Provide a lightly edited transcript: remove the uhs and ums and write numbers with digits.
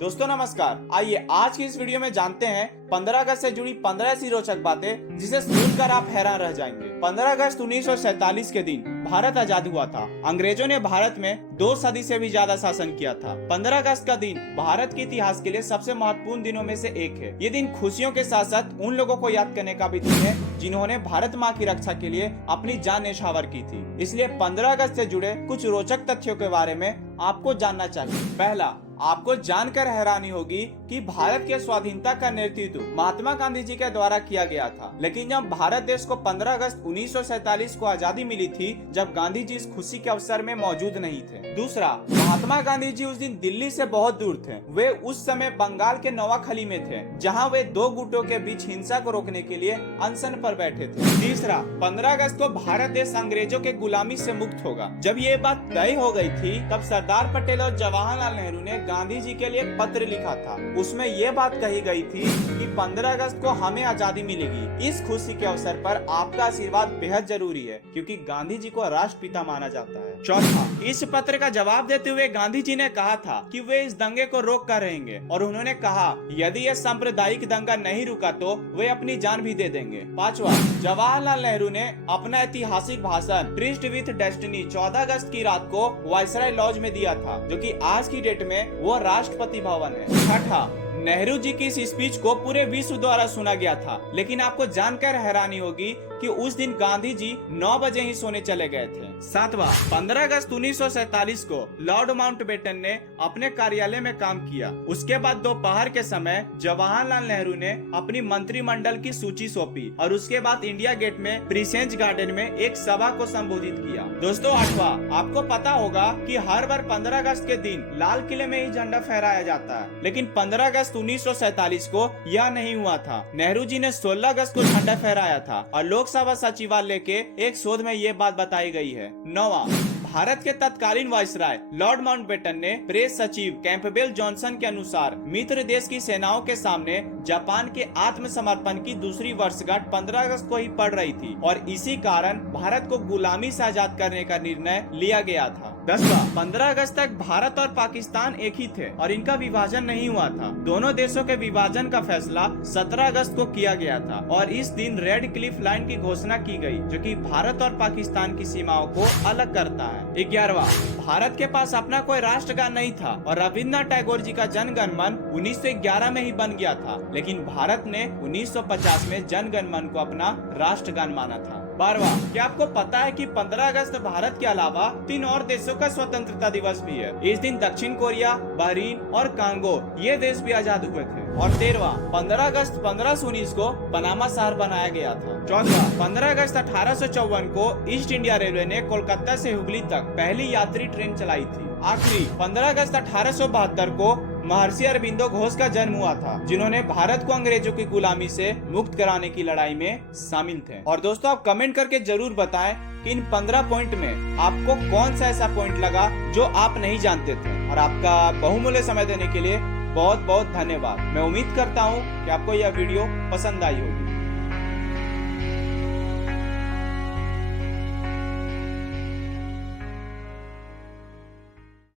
दोस्तों नमस्कार। आइए आज की इस वीडियो में जानते हैं 15 अगस्त से जुड़ी 15 ऐसी रोचक बातें जिसे सुनकर आप हैरान रह जाएंगे। 15 अगस्त 1947 के दिन भारत आजाद हुआ था। अंग्रेजों ने भारत में 2 सदी से भी ज्यादा शासन किया था। 15 अगस्त का दिन भारत के इतिहास के लिए सबसे महत्वपूर्ण दिनों में से एक है। ये दिन खुशियों के साथ साथ उन लोगों को याद करने का भी दिन है जिन्होंने भारत माँ की रक्षा के लिए अपनी जान न्यौछावर की थी। इसलिए 15 अगस्त से जुड़े कुछ रोचक तथ्यों के बारे में आपको जानना चाहिए। पहला, आपको जानकर हैरानी होगी कि भारत के स्वाधीनता का नेतृत्व महात्मा गांधी जी के द्वारा किया गया था। लेकिन जब भारत देश को 15 अगस्त 1947 को आजादी मिली थी, जब गांधी जी इस खुशी के अवसर में मौजूद नहीं थे। दूसरा, महात्मा गांधी जी उस दिन दिल्ली से बहुत दूर थे। वे उस समय बंगाल के नवाखली में थे, जहां वे 2 गुटों के बीच हिंसा को रोकने के लिए अनशन पर बैठे थे। तीसरा, 15 अगस्त को भारत देश अंग्रेजों के गुलामी से मुक्त होगा। जब ये बात तय हो गई थी, तब सरदार पटेल और जवाहरलाल नेहरू ने गांधी जी के लिए पत्र लिखा था। उसमें ये बात कही गई थी कि 15 अगस्त को हमें आजादी मिलेगी। इस खुशी के अवसर पर आपका आशीर्वाद बेहद जरूरी है, क्योंकि गांधी जी को राष्ट्रपिता माना जाता है। चौथा, इस पत्र का जवाब देते हुए गांधी जी ने कहा था कि वे इस दंगे को रोक कर रहेंगे, और उन्होंने कहा यदि यह सांप्रदायिक दंगा नहीं रुका तो वे अपनी जान भी दे देंगे। पांचवा, जवाहरलाल नेहरू ने अपना ऐतिहासिक भाषण ट्रिस्ट विथ डेस्टिनी 14 अगस्त की रात को वायसराय लॉज में दिया था, जो कि आज की डेट में वो राष्ट्रपति भवन है। छठा, नेहरू जी की इस स्पीच को पूरे विश्व द्वारा सुना गया था। लेकिन आपको जानकर हैरानी होगी कि उस दिन गांधी जी 9 बजे ही सोने चले गए थे। सातवां, 15 अगस्त 1947 को लॉर्ड माउंटबेटन ने अपने कार्यालय में काम किया। उसके बाद दोपहर के समय जवाहरलाल नेहरू ने अपनी मंत्रिमंडल की सूची सौंपी, और उसके बाद इंडिया गेट में प्रेसिडेंस गार्डन में एक सभा को संबोधित किया। दोस्तों आठवां, आपको पता होगा कि हर बार 15 अगस्त के दिन लाल किले में ही झंडा फहराया जाता है, लेकिन 15 अगस्त 1947 को यह नहीं हुआ था। नेहरू जी ने 16 अगस्त को झंडा फहराया था, और लोकसभा सचिवालय के एक शोध में ये बात बताई गई है। 9वां, भारत के तत्कालीन वायसराय लॉर्ड माउंटबेटन ने प्रेस सचिव कैंपबेल जॉनसन के अनुसार मित्र देश की सेनाओं के सामने जापान के आत्मसमर्पण की दूसरी वर्षगांठ 15 अगस्त को ही पड़ रही थी, और इसी कारण भारत को गुलामी से आजाद करने का निर्णय लिया गया था। 10वां, 15 अगस्त तक भारत और पाकिस्तान एक ही थे और इनका विभाजन नहीं हुआ था। दोनों देशों के विभाजन का फैसला 17 अगस्त को किया गया था, और इस दिन रेड क्लिफ लाइन की घोषणा की गई, जो कि भारत और पाकिस्तान की सीमाओं को अलग करता है। 11वां, भारत के पास अपना कोई राष्ट्रगान नहीं था, और रविन्द्रनाथ टैगोर जी का जन गण मन 1911 में ही बन गया था, लेकिन भारत ने 1950 में जन गण मन को अपना राष्ट्रगान माना था। 12वां, क्या आपको पता है कि 15 अगस्त भारत के अलावा 3 और देशों का स्वतंत्रता दिवस भी है। इस दिन दक्षिण कोरिया, बहरीन और कांगो ये देश भी आजाद हुए थे। और 13वां, 15 अगस्त 1519 को पनामा शहर बनाया गया था। 14वां, 15 अगस्त 1854 को ईस्ट इंडिया रेलवे ने कोलकाता से हुगली तक पहली यात्री ट्रेन चलाई थी। आखिरी, 15 अगस्त 1872 को महर्षि अरबिंदो घोष का जन्म हुआ था, जिन्होंने भारत को अंग्रेजों की गुलामी से मुक्त कराने की लड़ाई में शामिल थे। और दोस्तों आप कमेंट करके जरूर बताएं कि इन 15 पॉइंट में आपको कौन सा ऐसा पॉइंट लगा जो आप नहीं जानते थे। और आपका बहुमूल्य समय देने के लिए बहुत बहुत धन्यवाद। मैं उम्मीद करता हूँ कि आपको यह वीडियो पसंद आई होगी।